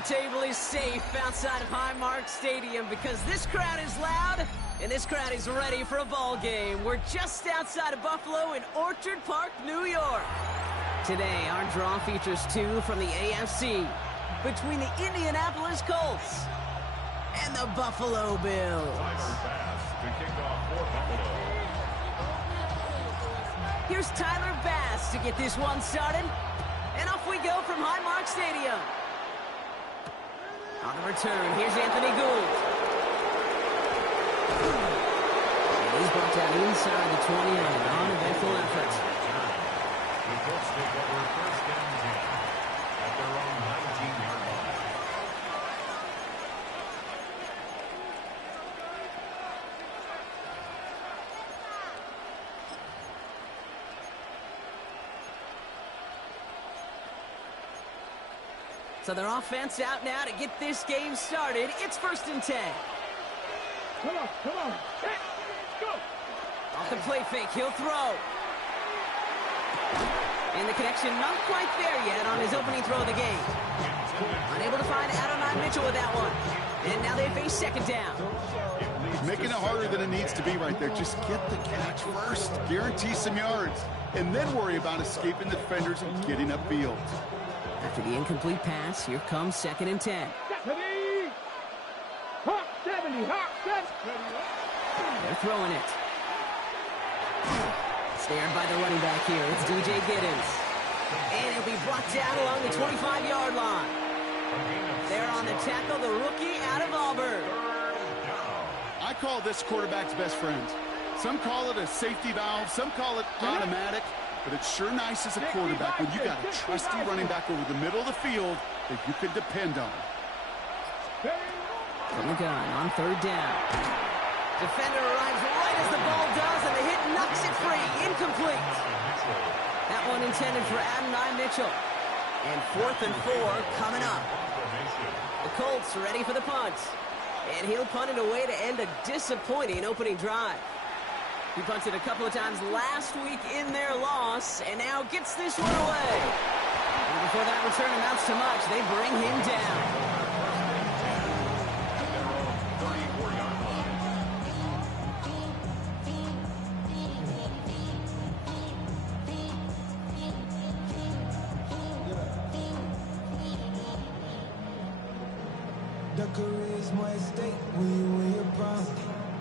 table is safe outside of Highmark Stadium because this crowd is loud and this crowd is ready for a ball game. We're just outside of Buffalo in Orchard Park, New York. Today, our draw features two from the AFC between the Indianapolis Colts and the Buffalo Bills. Here's Tyler Bass to get this one started. And off we go from Highmark Stadium. On the return, here's Anthony Gould. And he's brought down inside the 20 on an uneventful effort. The Colts take over first and 10 at their own 19-yard line. So their offense out now to get this game started. It's first and 10. Come on. Hey, go. Off the play fake, he'll throw. And the connection not quite there yet on his opening throw of the game. Unable to find Adonai Mitchell with that one. And now they face second down. Making it harder than it needs to be right there. Just get the catch first. Guarantee some yards. And then worry about escaping the defenders and getting upfield. After the incomplete pass, here comes second and 10. Hawk 70. They're throwing it. Snared by the running back here. It's DJ Giddens. And he'll be brought down along the 25-yard line. There on the tackle, the rookie out of Auburn. I call this quarterback's best friend. Some call it a safety valve. Some call it automatic. But it's sure nice as a quarterback when you got a trusty running back over the middle of the field that you can depend on. From the gun on third down. Defender arrives right as the ball does, and the hit knocks it free. Incomplete. That one intended for Adonai Mitchell. And 4th and 4 coming up. The Colts ready for the punt. And he'll punt it away to end a disappointing opening drive. He punted a couple of times last week in their loss, and now gets this one away. And before that return amounts to much, they bring him down.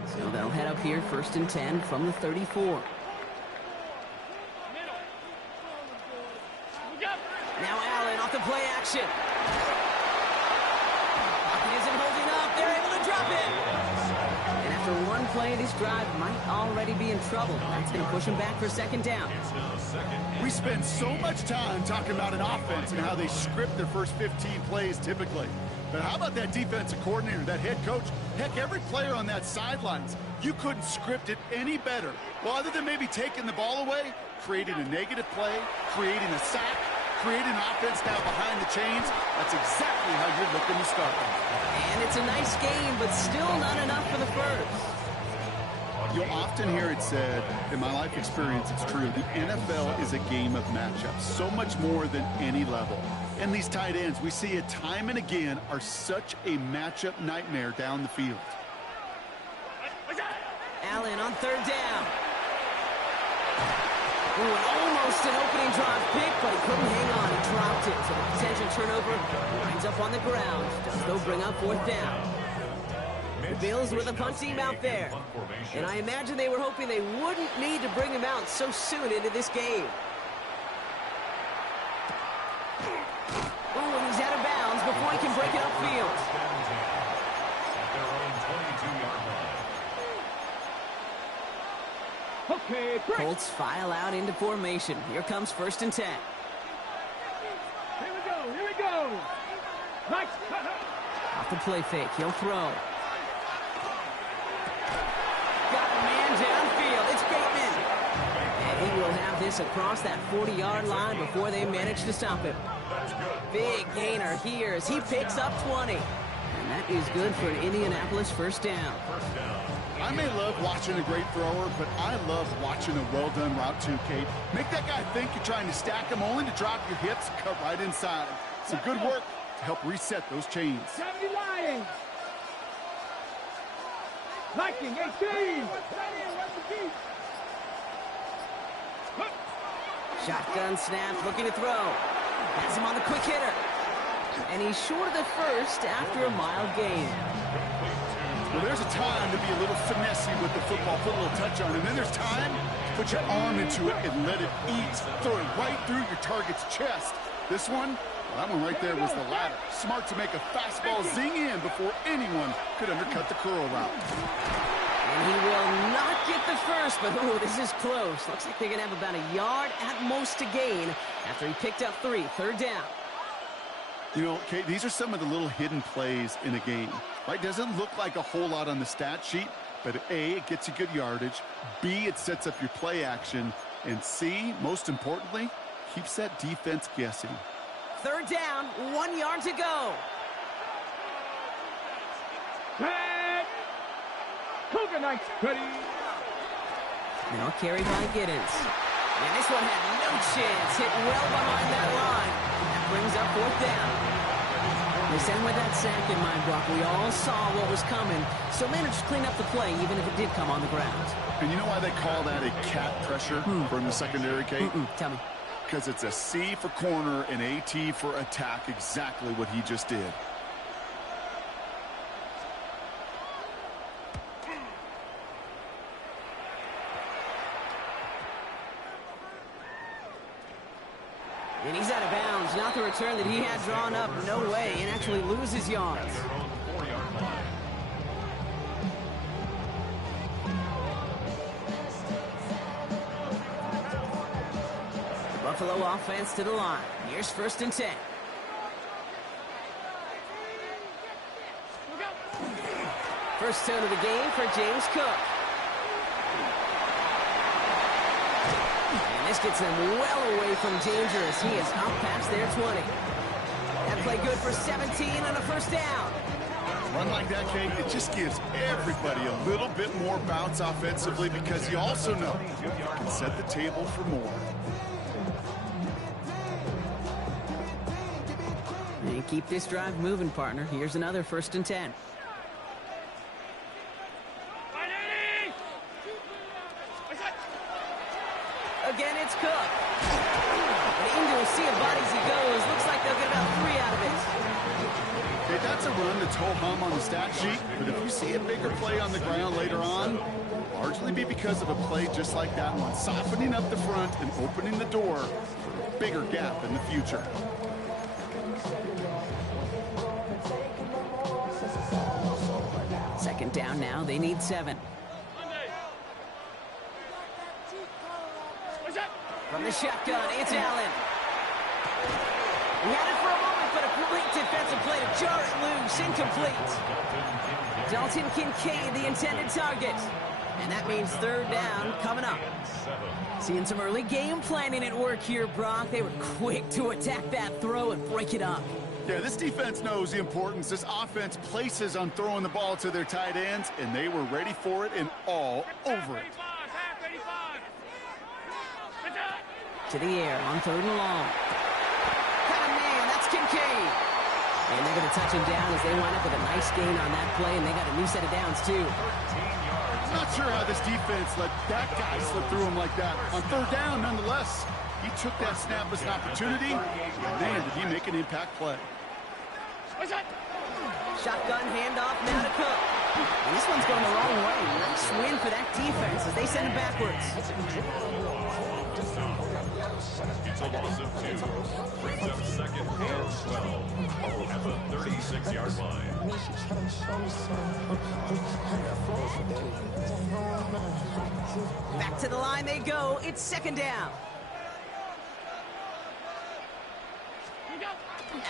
So they'll head up here, first and 10 from the 34. Now Allen off the play action. Pocket isn't holding up. They're able to drop it. And after one play, this drive might already be in trouble. That's going to push him back for second down. We spend so much time talking about an offense and how they script their first 15 plays typically. But how about that defensive coordinator, that head coach? Heck, every player on that sidelines, you couldn't script it any better. Well, other than maybe taking the ball away, creating a negative play, creating a sack, creating an offense now behind the chains. That's exactly how you're looking to start. And it's a nice game, but still not enough for the first. You'll often hear it said, in my life experience, it's true, the NFL is a game of matchups, so much more than any level. And these tight ends, we see it time and again, are such a matchup nightmare down the field. Allen on third down. Ooh, and almost an opening drive pick, but he couldn't hang on. He dropped it, so the potential turnover winds up on the ground. Does though bring up fourth down. The Bills with a punt team out there. And I imagine they were hoping they wouldn't need to bring him out so soon into this game. Ooh, and he's out of bounds before he can break it upfield. Okay, Colts file out into formation. Here comes first and 10. Here we go. Nice. Off the play fake, he'll throw. Got a man downfield. It's Bateman. And he will have this across that 40-yard line before they manage to stop him. Big gainer here as he picks up 20. And that is good for an Indianapolis first down. I may love watching a great thrower, but I love watching a well-done route too, Kate. Make that guy think you're trying to stack him only to drop your hips and cut right inside. So good work. to help reset those chains. 70 Lions. Viking 18. Shotgun snap, looking to throw. Has him on the quick hitter. And he's short of the first after a mild gain. Well, there's a time to be a little finessey with the football, put a little touch on it. And then there's time to put your arm into it and let it eat. Throw it right through your target's chest. This one, well, that one right there was the latter. Smart to make a fastball zing in before anyone could undercut the curl route. And he will not get the first, but ooh, this is close. Looks like they're going to have about a yard at most to gain after he picked up 3. Third down. You know, Kate, these are some of the little hidden plays in a game. Right? Doesn't look like a whole lot on the stat sheet, but A, it gets you good yardage. B, it sets up your play action. And C, most importantly, keeps that defense guessing. Third down, 1 yard to go. Pat. Cougar Knights ready. Now carried by Giddens. And this one had no chance. Hit well behind that line. That brings up 4th down. They send with that sack in mind, Brock. We all saw what was coming, so managed to clean up the play, even if it did come on the ground. And you know why they call that a cat pressure from the secondary, Kate? Tell me. Because it's a C for corner and a T for attack, exactly what he just did. And he's out of bounds. Not the return that he had drawn up. No way. And actually loses yards. The Buffalo offense to the line. Here's 1st and 10. First turn of the game for James Cook. And this gets them well away from dangerous. He is up past their 20. That play good for 17 and a 1st down. Run like that, Kate, it just gives everybody a little bit more bounce offensively because you also know you can set the table for more. And keep this drive moving, partner. Here's another 1st and 10. Again, it's Cook. And into a sea of bodies he goes. Looks like they'll get about 3 out of it. Okay, that's a run that's ho-hum on the stat sheet, but if you see a bigger play on the ground later on, it'll largely be because of a play just like that one, softening up the front and opening the door for a bigger gap in the future. Second down now. They need 7. From the shotgun, it's Allen. He had it for a moment, but a great defensive play to jar it loose. Incomplete. Dalton Kincaid, the intended target. And that means 3rd down coming up. Seeing some early game planning at work here, Brock. They were quick to attack that throw and break it up. Yeah, this defense knows the importance this offense places on throwing the ball to their tight ends, and they were ready for it and all over it. To the air on 3rd and long. Got a man, that's Kincaid. And they're going to touch him down as they wind up with a nice gain on that play, and they got a new set of downs, too. I'm not sure how this defense let that guy slip through him like that. On 3rd down, nonetheless, he took that snap as an opportunity, and man, did he make an impact play. Shotgun handoff now to Cook. And this one's going the wrong way. Nice win for that defense as they send it backwards. It's a loss of 2. Brings up 2nd and 12. At the 36-yard line. Back to the line they go. It's 2nd down.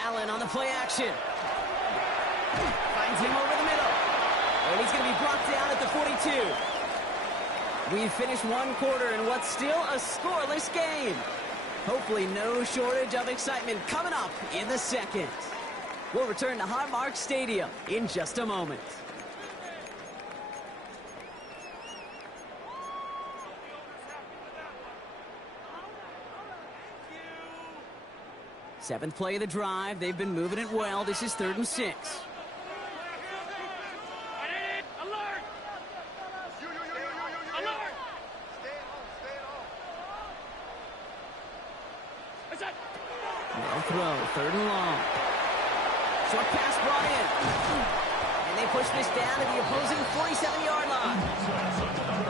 Allen on the play action. Finds him over the middle. And he's going to be brought down at the 42. We've finished 1 quarter in what's still a scoreless game. Hopefully no shortage of excitement coming up in the 2nd. We'll return to Highmark Stadium in just a moment. 7th play of the drive. They've been moving it well. This is 3rd and 6. Alert! Alert! They'll throw. 3rd and long. Short pass brought in. And they push this down to the opposing 47-yard line.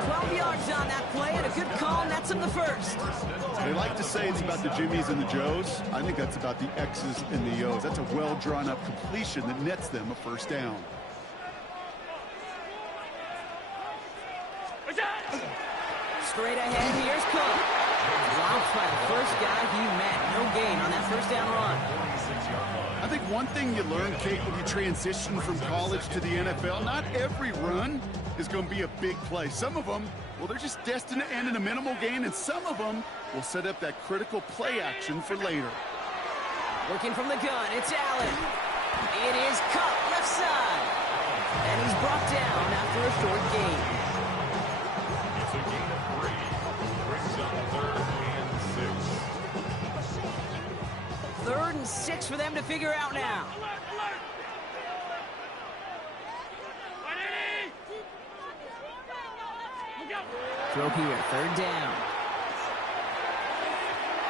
12 yards on that play, and a good call nets them the first. They like to say it's about the Jimmies and the Joes. I think that's about the X's and the O's. That's a well-drawn-up completion that nets them a first down. Straight ahead, here's Cook. Dropped by the first guy he met. No gain on that first down run. I think one thing you learn, Kate, when you transition from college to the NFL, not every run is going to be a big play. Some of them, well, they're just destined to end in a minimal gain, and some of them will set up that critical play action for later. Working from the gun, it's Allen. It is Cup, left side. And he's brought down after a short gain. It's a gain of 3. Brings up 3rd and 6. 3rd and 6 for them to figure out now. Throw here, 3rd down.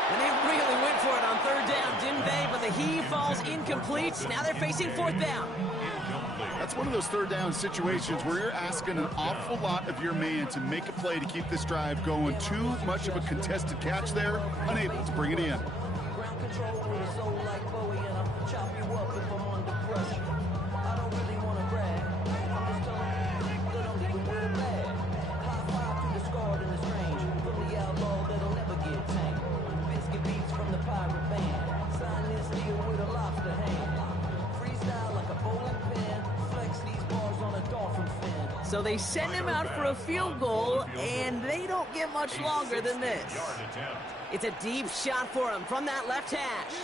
And they really went for it on 3rd down, didn't they? But the heave falls incomplete. Now they're facing 4th down. That's one of those 3rd down situations where you're asking an awful lot of your man to make a play to keep this drive going. Too much of a contested catch there, unable to bring it in. Ground control with a soul like Bowie, and I'll chop you up if I'm under pressure. I don't really want to brag. I'm just telling you that I'm leaving with a bag. High five to the scarred in the strange. From the outlaw that'll never get tamed. Biscuit beats from the pirate band. Sign this deal with a lobster hand. Freestyle like a bowling pin. Flex these bars on a dolphin fin. So they send him out for a field goal, and they don't get much longer than this. It's a deep shot for him from that left hash.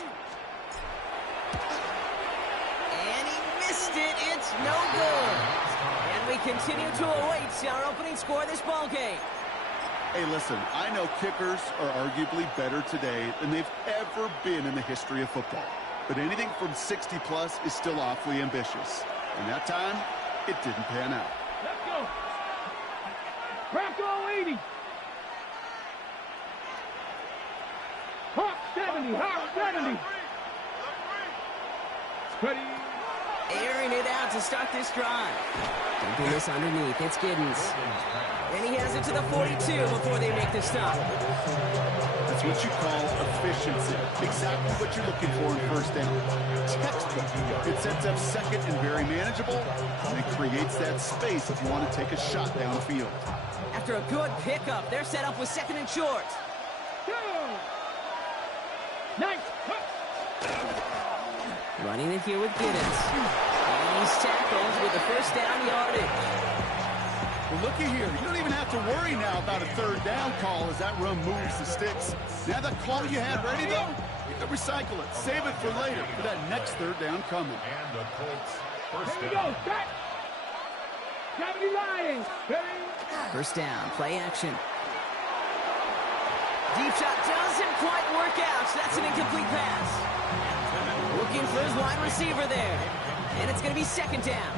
And he missed it. It's no good. And we continue to await our opening score of this ball game. Hey, listen, I know kickers are arguably better today than they've ever been in the history of football. But anything from 60-plus is still awfully ambitious. And that time, it didn't pan out. Let's go. Bronco 80. Hawk 70. Hawk 70. Ready. Airing it out to start this drive. Dumping this underneath. It's Giddens. And he has it to the 42 before they make the stop. That's what you call efficiency. Exactly what you're looking for in first down. Textbook. It sets up 2nd and very manageable, and it creates that space if you want to take a shot downfield. After a good pickup, they're set up with 2nd and short. Go. Nice. Running it here with Giddens. And he's tackled with the first down yardage. Well, looky here. You don't even have to worry now about a 3rd down call as that run moves the sticks. Now that call you had ready, though, you can recycle it. Save it for later for that next 3rd down coming. And the Colts first Here we down. go. Start. 70 Lions. Ready. First down, play action. Deep shot doesn't quite work out. So that's an incomplete pass. Looking for his wide receiver there. And it's going to be 2nd down.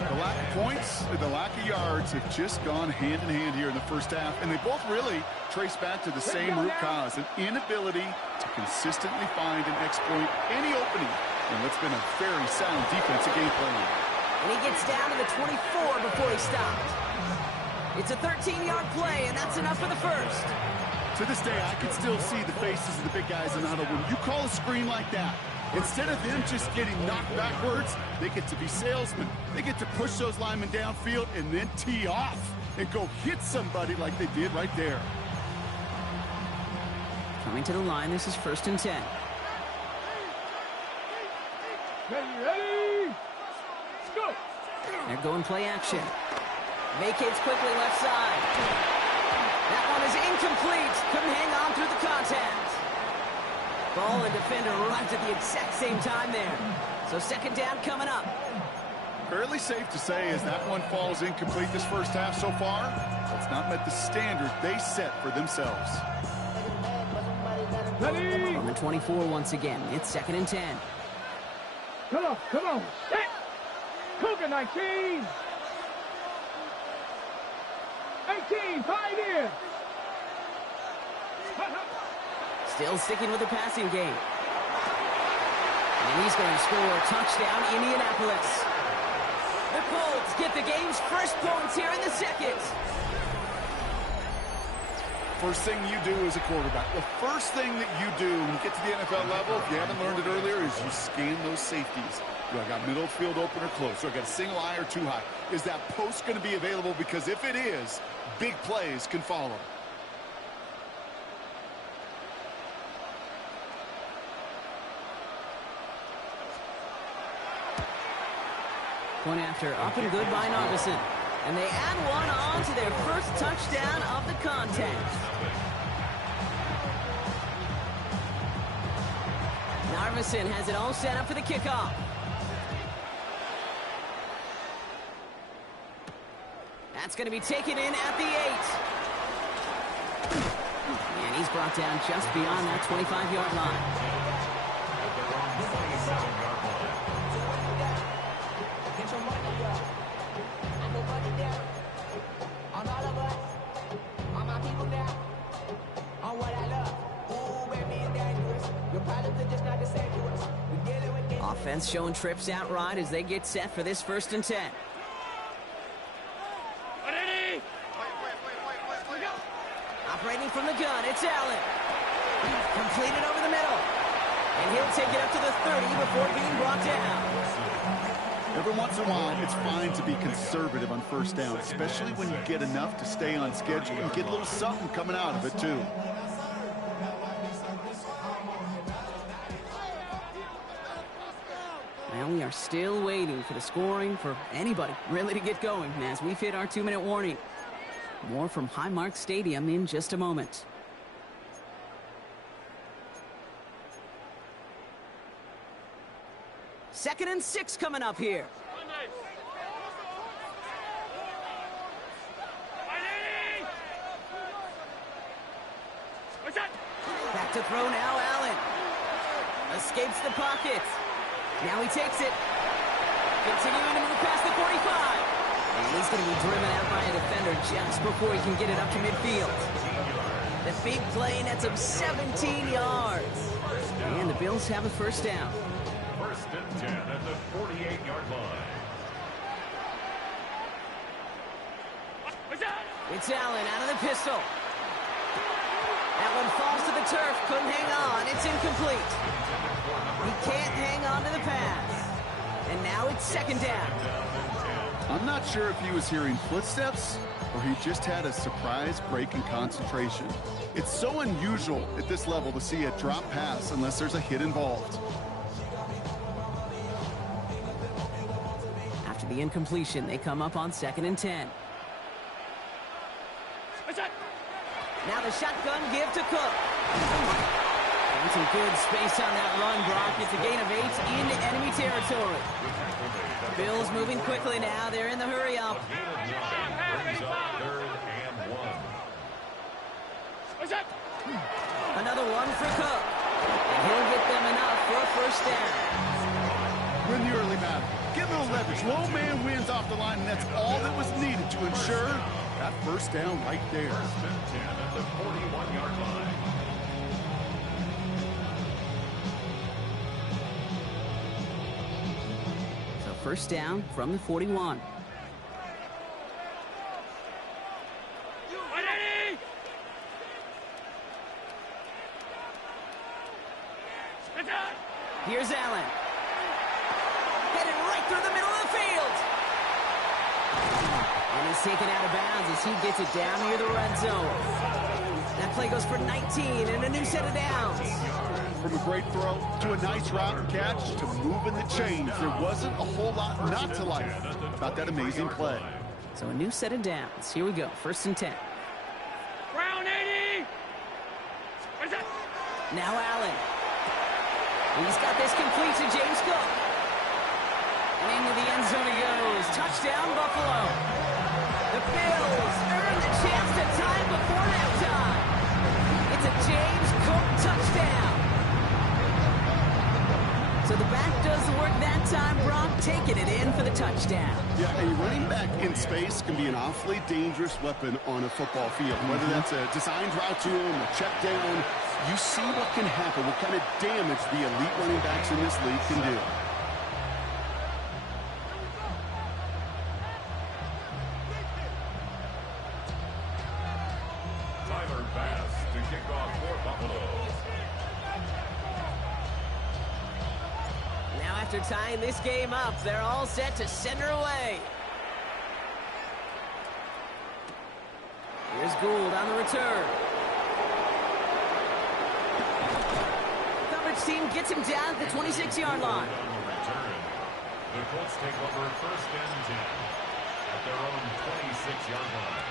The lack of points, the lack of yards have just gone hand in hand here in the first half, and they both really trace back to the same root cause, an inability to consistently find and exploit any opening in what's been a very sound defensive game plan. And he gets down to the 24 before he stopped. It's a 13-yard play, and that's enough for the first. To this day, I can still see the faces of the big guys in the huddle. When you call a screen like that, instead of them just getting knocked backwards, they get to be salesmen. They get to push those linemen downfield and then tee off and go hit somebody like they did right there. Coming to the line, this is 1st and 10. Ready. Let's go. They're going play action. Vacates quickly left side. That one is incomplete. Couldn't hang on through the contact. Ball and defender arrived at the exact same time there. So 2nd down coming up. Fairly safe to say as that one falls incomplete this first half so far, it's not met the standard they set for themselves. Ready. From the 24 once again. It's 2nd and 10. Come on, come on. Set. Cougar 19. 18, Pioneer. Still sticking with the passing game. And he's going to score a touchdown, Indianapolis. The Colts get the game's first points here in the second. First thing you do as a quarterback, the first thing that you do when you get to the NFL level, if you haven't learned it earlier, is you scan those safeties. Do I got middle field open or close? Do I got a single high or two high? Is that post going to be available? Because if it is, big plays can follow. Point after, up and good by Narveson. And they add one on to their first touchdown of the contest. Narveson has it all set up for the kickoff. That's going to be taken in at the 8. And he's brought down just beyond that 25-yard line. Offense showing trips out right as they get set for this 1st and 10. Operating from the gun, it's Allen. Completed over the middle. And he'll take it up to the 30 before being brought down. Every once in a while, it's fine to be conservative on 1st down, especially when you get enough to stay on schedule and get a little something coming out of it, too. Well, we are still waiting for the scoring for anybody really to get going as we've hit our 2-minute warning. More from Highmark Stadium in just a moment. Second and 6 coming up here. Back to throw now, Allen. Escapes the pocket. Now he takes it. Continuing to move past the 45. And he's going to be driven out by a defender just before he can get it up to midfield. The big play nets him 17 yards. And the Bills have a 1st down. 1st and 10 at the 48-yard line. It's Allen out of the pistol. That one falls to the turf. Couldn't hang on. It's incomplete. He can't hang on to the pass. And now it's 2nd down. I'm not sure if he was hearing footsteps or he just had a surprise break in concentration. It's so unusual at this level to see a drop pass unless there's a hit involved. After the incompletion, they come up on 2nd and 10. Now the shotgun give to Cook. And some good space on that run, Brock. It's a gain of 8 into enemy territory. Bills moving quickly now. They're in the hurry up. Another one for Cook. And he'll get them enough for a 1st down. Win the early battle. Get a little leverage. Low man wins off the line, and that's all that was needed to ensure that 1st down right there. 10 at the 41-yard line. So 1st down from the 41. Here's Allen. Headed right through the middle of the field. And he's taken out of bounds as he gets it down near the red zone. That play goes for 19 and a new set of downs. From a great throw to a nice route and catch to moving the chains, there wasn't a whole lot not to like about that amazing play. So a new set of downs. Here we go. 1st and 10. Round 80. Now Allen. He's got this complete to James Cook. And into the end zone he goes. Touchdown, Buffalo. The Bills earn the chance to tie before halftime. It's a James Cook touchdown. So the back does the work that time, Brock, taking it in for the touchdown. Yeah, a running back in space can be an awfully dangerous weapon on a football field. Whether that's a designed route to him, a check down, you see what can happen, what kind of damage the elite running backs in this league can do. To kick off for Buffalo. Now after tying this game up, they're all set to send her away. Here's Gould on the return. Coverage team gets him down at the 26-yard line. On the return, the Colts take over 1st and 10 at their own 26-yard line.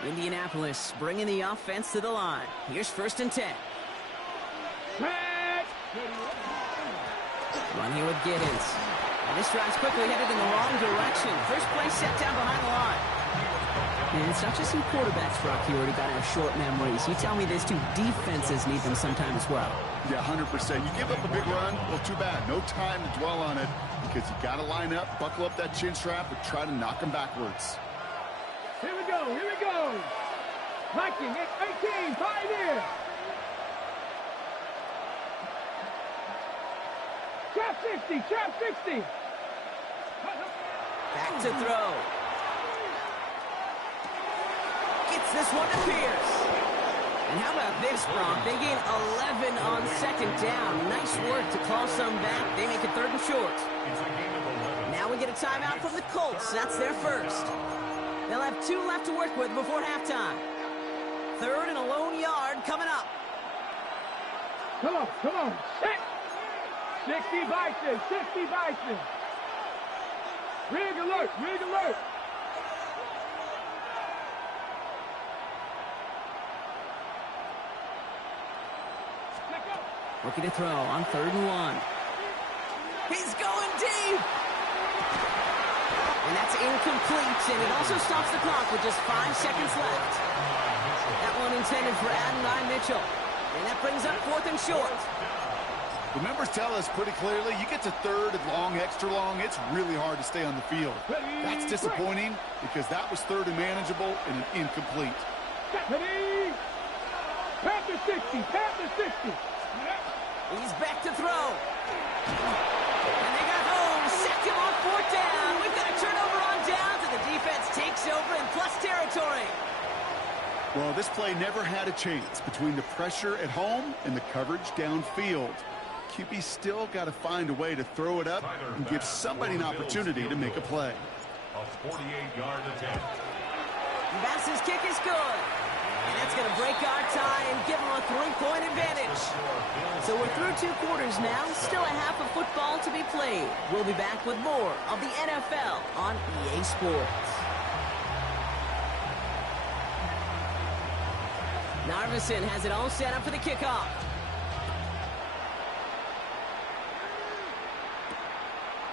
Indianapolis bringing the offense to the line. Here's 1st and 10. Run here with Giddens. And this drive's quickly headed in the wrong direction. First play set down behind the line. And it's not just some quarterbacks, Brock, you already got to have short memories. You tell me these two defenses need them sometime as well. Yeah, 100%. You give up a big run, well, too bad. No time to dwell on it because you got to line up, buckle up that chin strap, and try to knock them backwards. Here we go, here we go. Viking, 18, 5 here. Trap 60, trap 60. Back to throw. Gets this one to Pierce. And how about this, Brock? They gain 11 on 2nd down. Nice work to call some back. They make it 3rd and short. It's a game of 11. Now we get a timeout from the Colts. That's their first. They'll have 2 left to work with before halftime. 3rd and a lone yard coming up. Come on, come on. 60 Bison, 60 Bison. Rig alert, rig alert. Looking to throw on 3rd and 1. He's going deep. And that's incomplete, and it also stops the clock with just 5 seconds left. That one intended for Adonai Mitchell. And that brings up 4th and short. The numbers tell us pretty clearly, you get to 3rd and long, extra long, it's really hard to stay on the field. That's disappointing because that was 3rd and manageable and an incomplete. Ready? Panther 60, Panther 60. He's back to throw. And they got home, sacked him on 4th down. We've got a turnover on downs, and the defense takes over in plus territory. Well, this play never had a chance between the pressure at home and the coverage downfield. QB still got to find a way to throw it up and give somebody an opportunity to make a play. A 48-yard attempt. Bass's kick is good. And that's going to break our tie and give them a 3-point advantage. So we're through 2 quarters now. Still a half of football to be played. We'll be back with more of the NFL on EA Sports. Narveson has it all set up for the kickoff.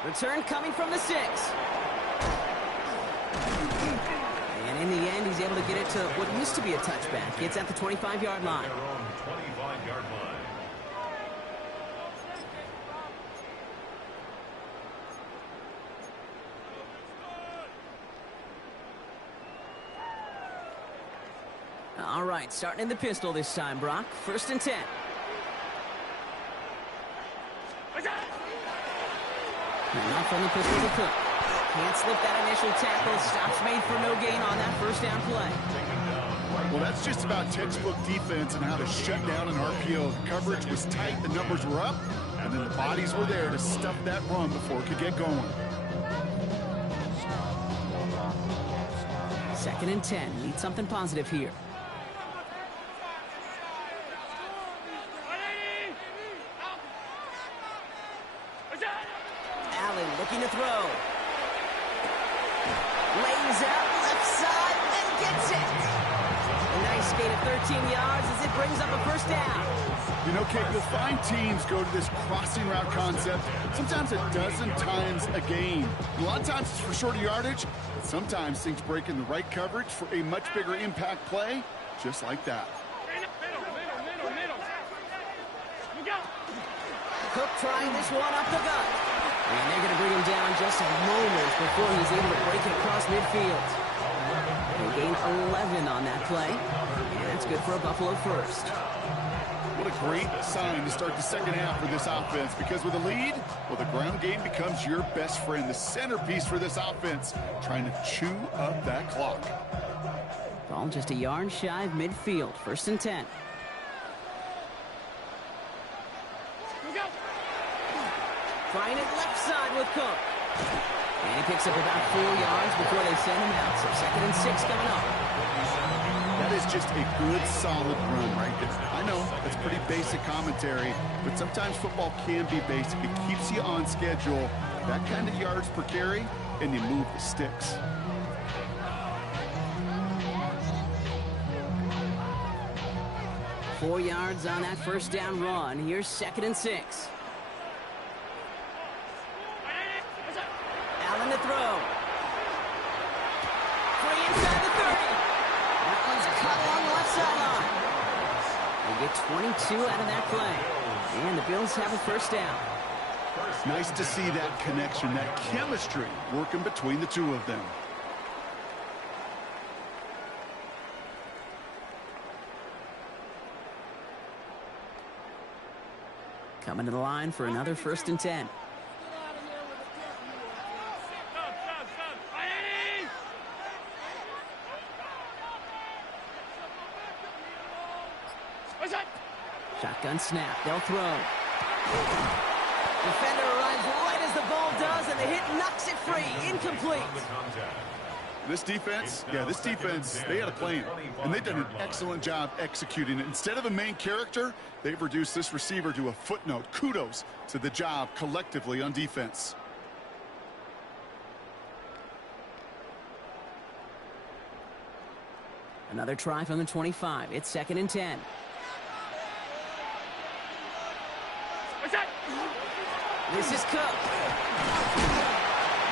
Return coming from the 6. And in the end, he's able to get it to what used to be a touchback. It's at the 25-yard line. Their own 25-yard line. All right, starting in the pistol this time, Brock. 1st and 10. Not from the pistol to Cook. Can't slip that initial tackle. Stops made for no gain on that 1st down play. Well, that's just about textbook defense and how to shut down an RPO. The coverage was tight, the numbers were up, and then the bodies were there to stuff that run before it could get going. 2nd and 10. Need something positive here. Allen looking to throw. Lays out left side and gets it. A nice nice gain of 13 yards as it brings up a first down. You know, Kate, you'll find teams go to this crossing route concept sometimes a dozen times a game. A lot of times it's for shorter yardage. Sometimes things break in the right coverage for a much bigger impact play, just like that. Cook trying this one up the gut. And they're going to bring him down just a moment before he's able to break it across midfield. They gain 11 on that play. And that's good for a Buffalo first. What a great sign to start the second half for this offense, because with a lead, well, the ground game becomes your best friend, the centerpiece for this offense, trying to chew up that clock. Ball just a yard shy of midfield. First and 10. Trying it left side with Cook. And he picks up about 4 yards before they send him out. So second and 6 coming up. That is just a good, solid run right there. I know that's pretty basic commentary, but sometimes football can be basic. It keeps you on schedule. That kind of yards per carry, and you move the sticks. Four yards on that first down run. Here's second and 6. Allen to throw. Free inside the 30. That one's cut along the left sideline. They get 22 out of that play. And the Bills have a first down. Nice to see that connection, that chemistry working between the two of them. Coming to the line for another first and 10. Shotgun snap. They'll throw. Defender arrives right as the ball does, and the hit knocks it free. Incomplete. This defense, they had a plan, and they've done an excellent job executing it. Instead of a main character, they've reduced this receiver to a footnote. Kudos to the job collectively on defense. Another try from the 25. It's second and 10. This is Cook.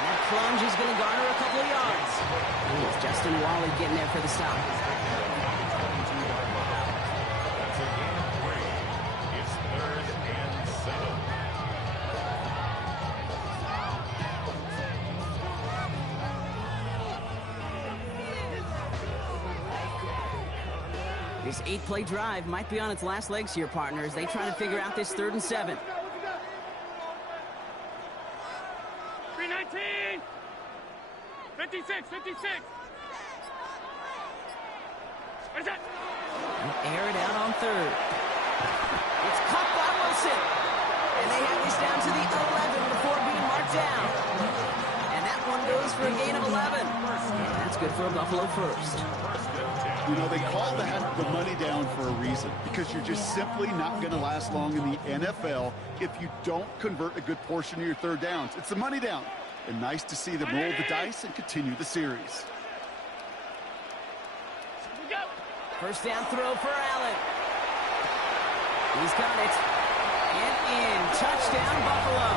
That plunge is going to garner a couple of yards. It's Justin Wally getting there for the stop. That's a gain of 3. It's 3rd and 7. This 8-play drive might be on its last legs here, partners. They try to figure out this 3rd and 7. 319! 56, 56! What is that? Air it out on 3rd. It's caught by Wilson. And they have this down to the 11 before being marked down. And that one goes for a gain of 11. And that's good for a Buffalo first. You know, they call that the money down for a reason, because you're just simply not going to last long in the NFL if you don't convert a good portion of your 3rd downs. It's the money down. And nice to see them roll the dice and continue the series. First down throw for Allen. He's got it. And in. Touchdown, Buffalo.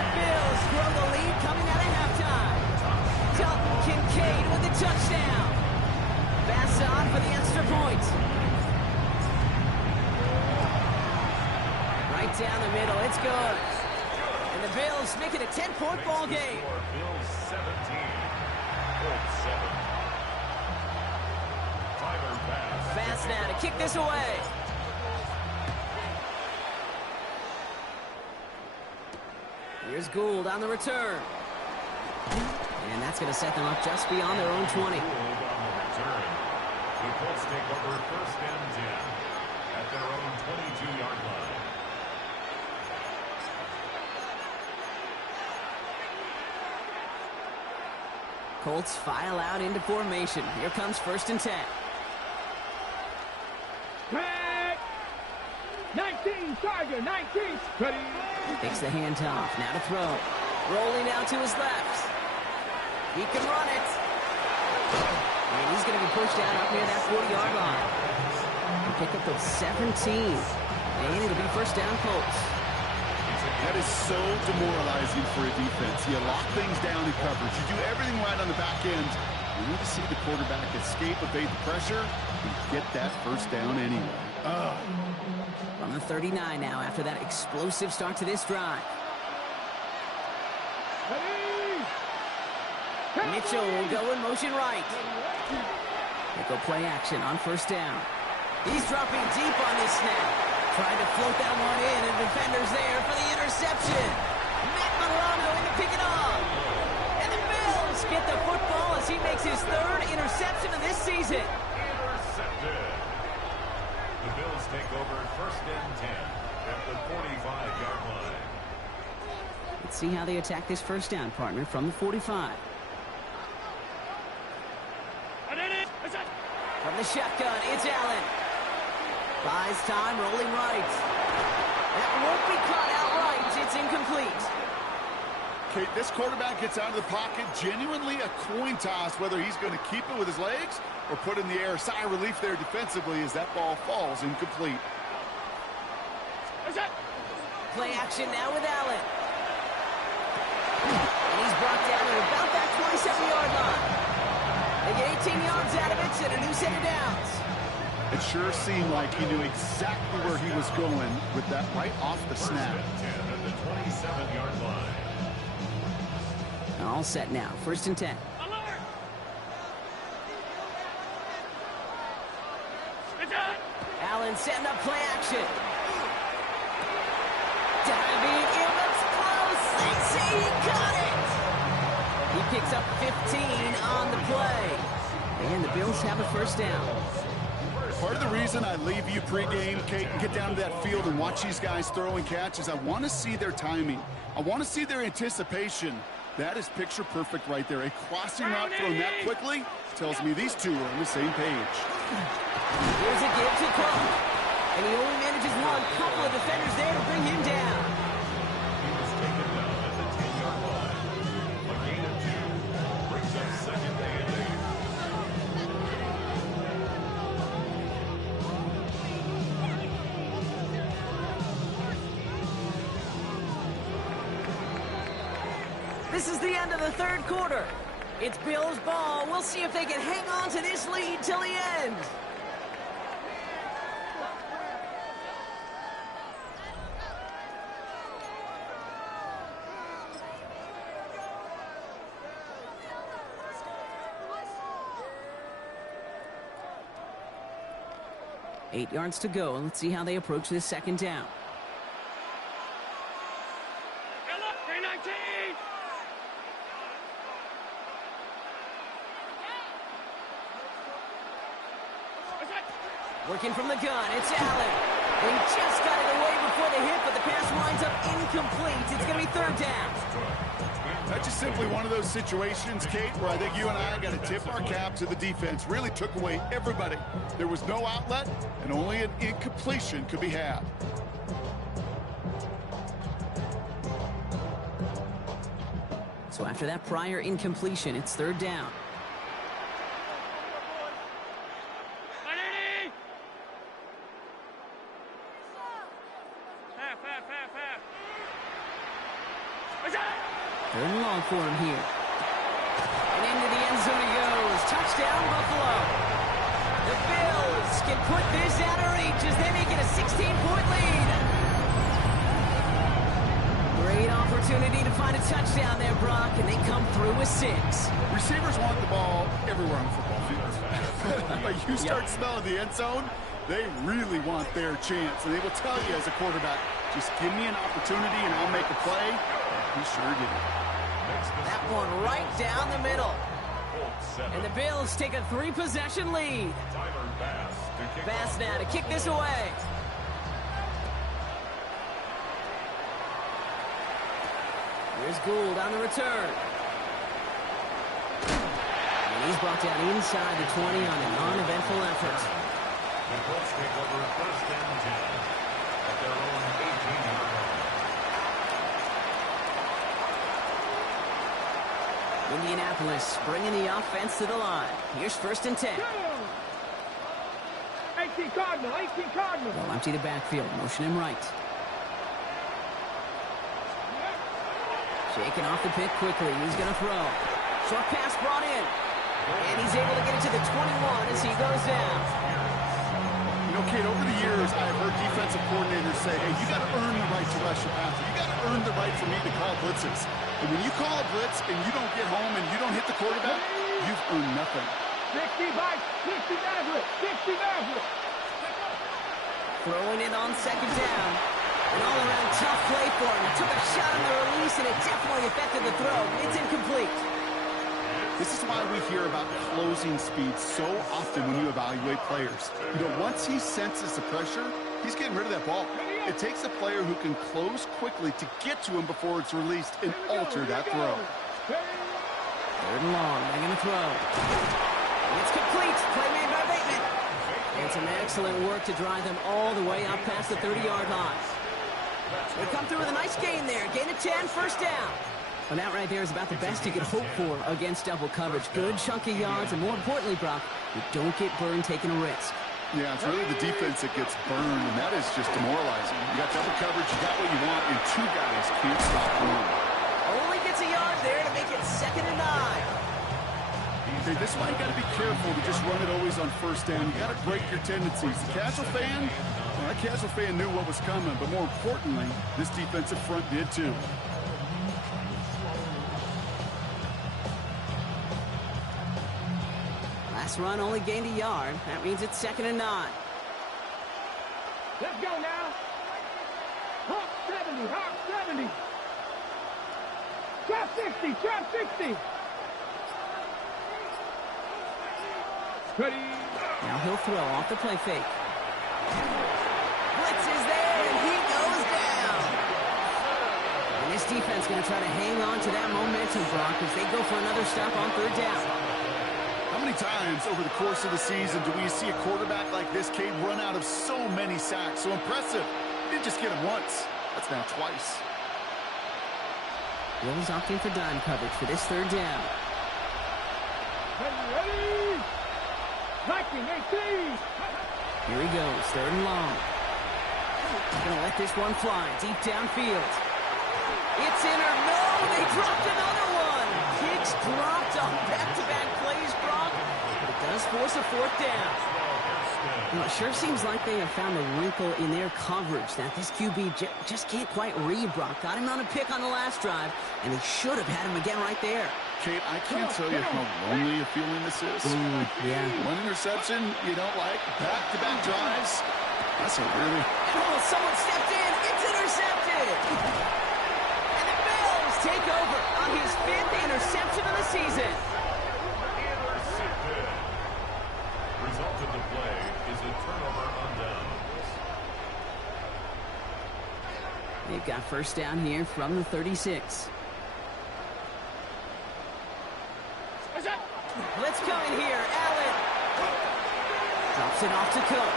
The Bills grow the lead coming out of halftime. Dalton Kincaid with the touchdown. Pass on for the extra point. Right down the middle. It's good. And the Bills make it a 10-point ball game. Bills 17. Colts 7. Tyler Bass. Fast now to kick this away. Here's Gould on the return. And that's going to set them up just beyond their own 20. On the return. The Colts take over 1st and 10 at their own 22-yard line. Colts file out into formation. Here comes 1st and 10. Back! 19, Tiger, 19, ready. Takes the handoff. Now to throw. Rolling out to his left. He can run it. And he's going to be pushed out up near that 40-yard line. Pick up of 17. And it'll be first down, Colts. That is so demoralizing for a defense. You lock things down in coverage. You do everything right on the back end. You need to see the quarterback escape, evade the pressure, and get that first down anyway. From the 39 now after that explosive start to this drive. Mitchell will go in motion right. They go play action on first down. He's dropping deep on this snap. Trying to float that one in, and defender's there for the interception. Matt Milano in to pick it off. And the Bills get the football as he makes his third interception of this season. Intercepted. The Bills take over first and 10 at the 45-yard line. Let's see how they attack this first down, partner, from the 45. From the shotgun, it's Allen. Buys time, rolling right. That won't be caught outright. It's incomplete. Okay, this quarterback gets out of the pocket, genuinely a coin toss whether he's going to keep it with his legs or put it in the air. Sigh of relief there defensively as that ball falls incomplete. Play action now with Allen. And he's brought down at about that 27-yard line. They get 18 yards out of it and a new set of downs. It sure seemed like he knew exactly where he was going with that right off the snap. First and 10 at the 27-yard line. All set now. First and 10. Allen setting up play action. Diving in, that's close. They say he got it. He picks up 15 on the play. And the Bills have a first down. Part of the reason I leave you pregame, Kate, and get down to that field and watch these guys throw and catch is I want to see their timing. I want to see their anticipation. That is picture perfect right there. A crossing route thrown that quickly tells me these two are on the same page. Here's a give to Cook. And he only manages one. Couple of defenders there to bring him down. He was taken down at the 10-yard line. A gain of 2 brings up second and 8. This is the end of the third quarter. It's Bills ball. We'll see if they can hang on to this lead till the end. Eight yards to go, and let's see how they approach this second down. Working from the gun, it's Allen. They just got it away before the hit, but the pass winds up incomplete. It's going to be third down. That's just simply one of those situations, Kate, where I think you and I got to tip our cap to the defense. Really took away everybody. There was no outlet, and only an incompletion could be had. So after that prior incompletion, it's third down. Third and long for him here. And into the end zone he goes. Touchdown, Buffalo. The Bills can put this out of reach as they make it a 16-point lead. Great opportunity to find a touchdown there, Brock, and they come through with 6. Receivers want the ball everywhere on the football field. But you start smelling the end zone, they really want their chance. And they will tell you as a quarterback, just give me an opportunity and I'll make a play. He sure did. That one right down the middle. And the Bills take a 3-possession lead. Bass now to kick this away. Here's Gould on the return. And he's brought down inside the 20 on an uneventful effort. The Colts take over first and 10 at their own 18-yard line. Indianapolis bringing the offense to the line. Here's 1st and 10. 18 Cardinal, 18 Cardinal. They'll empty the backfield. Motion him right. Shaking off the pick quickly. He's going to throw. Short pass brought in. And he's able to get it to the 21 as he goes down. You know, Kate, over the years, I've heard defensive coordinators say, hey, you got to earn the right to rush your passer. You got to earn the right for me to call blitzes. And when you call a blitz and you don't get home and you don't hit the quarterback, you've earned nothing. 60 Mike, 60 Maverick, 60 Maverick. Throwing it on 2nd down. An all-around tough play for him. He took a shot on the release, and it definitely affected the throw. It's incomplete. This is why we hear about closing speed so often when you evaluate players. You know, once he senses the pressure, he's getting rid of that ball. It takes a player who can close quickly to get to him before it's released and alter that throw. 3rd and long. They're going to throw. It's complete. Play made by Bateman. And some excellent work to drive them all the way up past the 30-yard line. They come through with a nice gain there. Gain of 10, 1st down. Well, that right there is about the best you could hope for against double coverage. Good chunky yards, and more importantly, Brock, you don't get burned taking a risk. Yeah, it's really the defense that gets burned, and that is just demoralizing. You got double coverage, you got what you want, and 2 guys can't stop one. Only gets a yard there to make it 2nd and 9. Okay, this is why you got to be careful to just run it always on 1st down. You got to break your tendencies. The casual fan, well, that casual fan knew what was coming, but more importantly, this defensive front did too. Last run only gained a yard. That means it's 2nd and 9. Let's go now. Hawk 70, Hawk 70. Trap 60, trap 60. Ready. Now he'll throw off the play fake. Blitz is there, and he goes down. And this defense going to try to hang on to that momentum, Brock, as they go for another stop on 3rd down. How many times over the course of the season do we see a quarterback like this, Cade, run out of so many sacks? So impressive. Didn't just get him once. That's now twice. Bills opting for dime coverage for this 3rd down. Ready. Viking 18. Here he goes, 3rd and long. He's going to let this one fly deep downfield. It's in or no, they dropped another one. Kicks dropped on back-to-back plays, Brock. But it does force a 4th down. You know, it sure seems like they have found a wrinkle in their coverage that this QB just can't quite read, Brock. Got him on a pick on the last drive, and he should have had him again right there. Kate, I can't tell you how lonely a feeling this is. Yeah. One interception, you don't like. Back-to-back drives. That's a really... Oh, someone stepped in. It's intercepted. And the Bills take over on his 5th interception of the season. Intercepted. Result of the play is a turnover on downs. They've got 1st down here from the 36. Blitz coming here. Allen drops it off to Cook.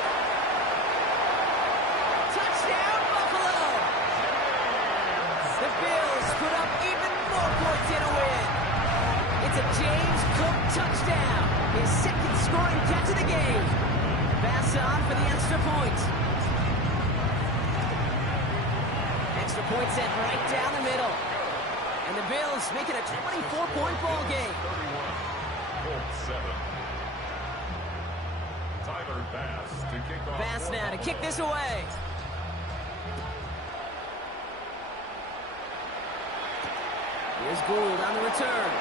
Touchdown, Buffalo! The Bills put up even more points in a win. It's a James Cook touchdown. His 2nd scoring catch of the game. Pass on for the extra point. Extra point set right down the middle. And the Bills make it a 24-point ball game. 7. Tyler Bass to kick off. Bass now to kick this away. Here's Gould on the return.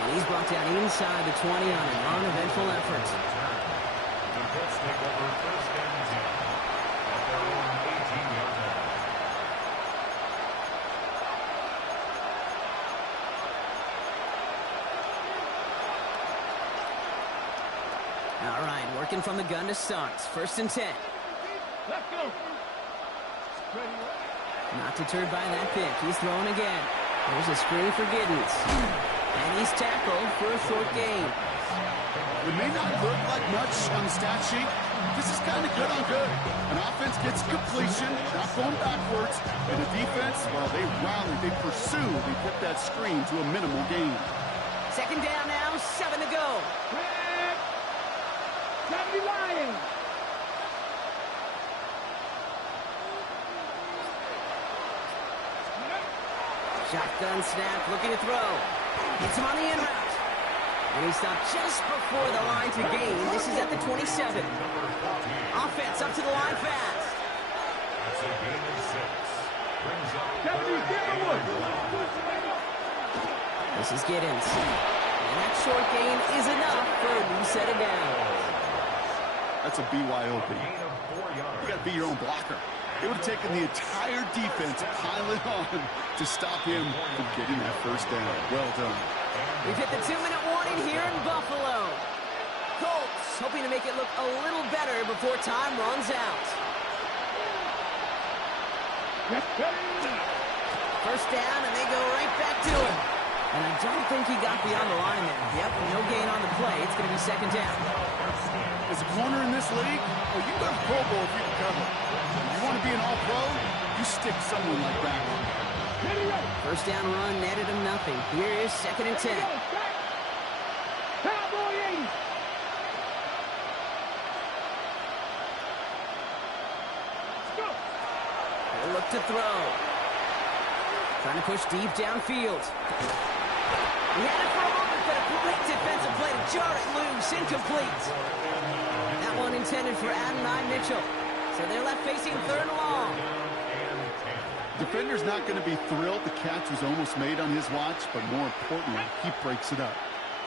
And he's brought down inside the 20 on an uneventful effort. The Colts take over 1st and 10 at their own 18-yard line. All right, working from the gun to start. 1st and 10. Let's go. Not deterred by that pick. He's throwing again. There's a screen for Giddens. And he's tackled for a short gain. It may not look like much on the stat sheet. This is kind of good on good. An offense offense gets completion, not going backwards. And the defense, well, they rally, they pursue, they put that screen to a minimal gain. Second down now, 7 to go. Red. 70 Lions. Shotgun snap, looking to throw. Gets him on the in route. And he stopped just before the line to gain. This is at the 27. Offense up to the line fast. That's a gain of 6. Brings up 70 Timberwood. This is Giddens. And that short gain is enough for a reset of downs. That's a BYOB. gain of 4 yards. You got to be your own blocker. It would have taken the entire defense piling on to stop him from getting that first down. Well done. We've hit the 2-minute warning here in Buffalo. Colts hoping to make it look a little better before time runs out. First down, and they go right back to it. And I don't think he got beyond the line there. Yep, no gain on the play. It's going to be second down. As a corner in this league, oh, you got a Pro Bowl if you can cover. You want to be an all-pro, you stick someone like that. First down run netted him nothing. Here is second and 10. Cowboy 80. They look to throw. Trying to push deep downfield. He had it for a moment, but a great defensive play to jar it loose. Incomplete. That one intended for R2SB Mitchell. So they're left facing third and long. Defender's not going to be thrilled the catch was almost made on his watch, but more importantly, he breaks it up.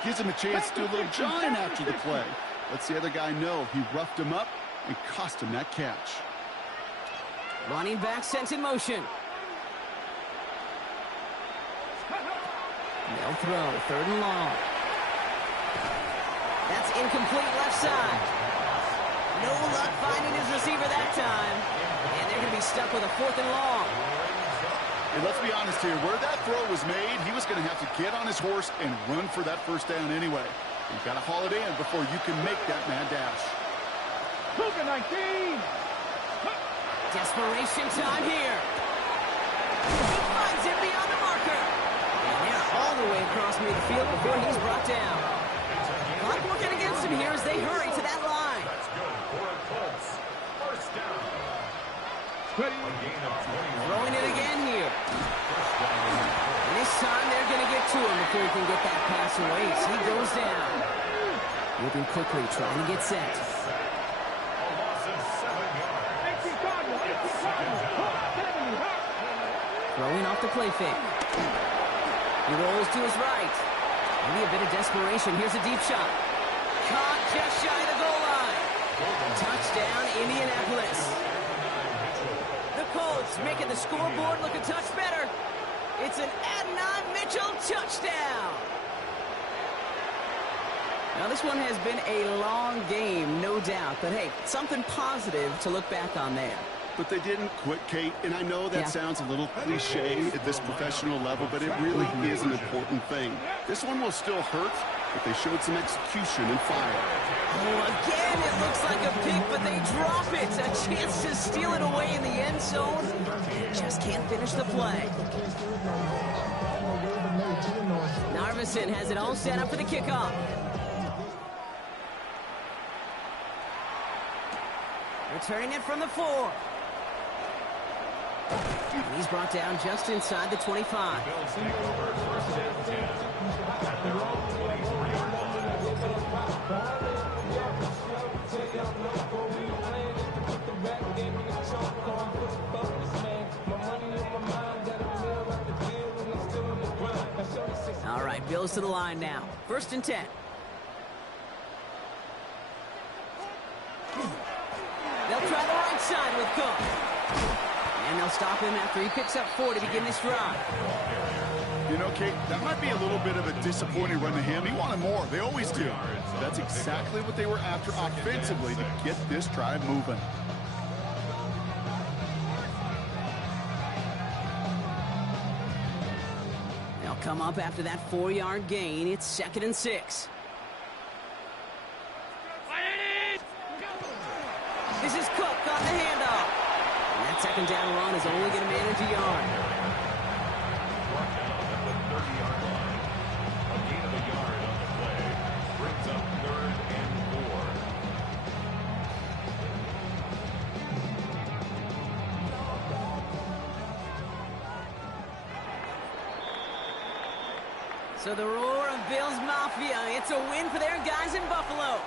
Gives him a chance to do a little giant after the play. Lets the other guy know he roughed him up and cost him that catch. Running back sent in motion. They'll throw, third and long. That's incomplete left side. No luck finding his receiver that time. And they're going to be stuck with a fourth and long. And let's be honest here, where that throw was made, he was going to have to get on his horse and run for that first down anyway. You've got to haul it in before you can make that mad dash. Cougar 19. Desperation time here. He finds it beyond the marker. And they're all the way across midfield before he's brought down. Clock working against him here as they hurry to that line. That's good for a Colts. First down. A gain of 21. Throwing it again here. And this time they're going to get to him before he can get that pass away. So he goes down. Moving quickly, trying to get set. A loss of 7 yards. Throwing off the play fake. He rolls to his right. Maybe a bit of desperation. Here's a deep shot. Caught just shy of the goal line. Touchdown, Indianapolis. The Colts making the scoreboard look a touch better. It's an R2SB Mitchell touchdown. Now, this one has been a long game, no doubt. But, hey, something positive to look back on there. But they didn't quit, Kate, and I know that sounds a little cliche at this professional level, but it really is an important thing. This one will still hurt, but they showed some execution and fire. Oh, again, it looks like a pick, but they drop it. A chance to steal it away in the end zone. They just can't finish the play. Narveson has it all set up for the kickoff. Returning it from the 4. He's brought down just inside the 25. Bills take over first and 10 at their own 24-yard line. All right, Bills to the line now. First and 10. They'll try the right side with Cook. And they'll stop him after he picks up 4 to begin this drive. You know, Kate, that might be a little bit of a disappointing run to him. He wanted more. They always do. That's exactly what they were after offensively to get this drive moving. They'll come up after that 4-yard gain. It's second and 6. This is Cook on the handoff. second down run is only going to manage a yard. Brought down at the 30-yard line. A gain of a yard on the play brings up 3rd and 4. So the roar of Bills Mafia, it's a win for their guys in Buffalo.